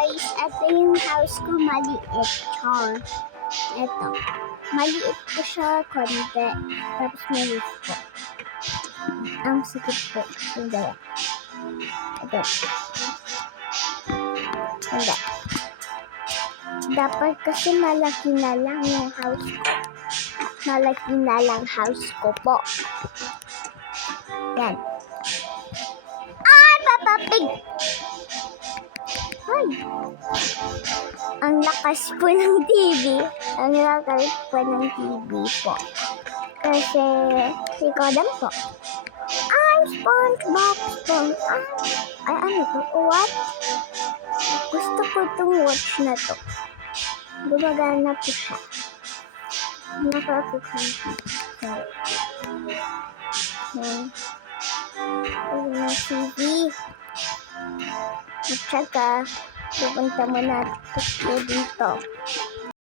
guys, ito yung house ko, maliit, char. Ito, maliit po siya, konti, tapos may roof po. Ang sikip po, hindi. Ito. Hindi. Dapat kasi malaki na lang yung house ko. Malaki na lang house ko po. Yan. Ay, papapig! Ay! Ang lakas po ng TV. Ang lakas po ng TV po. Kasi, sikodan po. Ay, SpongeBob, Ay, ano to? What? Gusto ko itong watch na to. Gumagana po siya. Nakapukhanti. Sorry. Ayun ang TV. At saka, pupunta muna ito dito.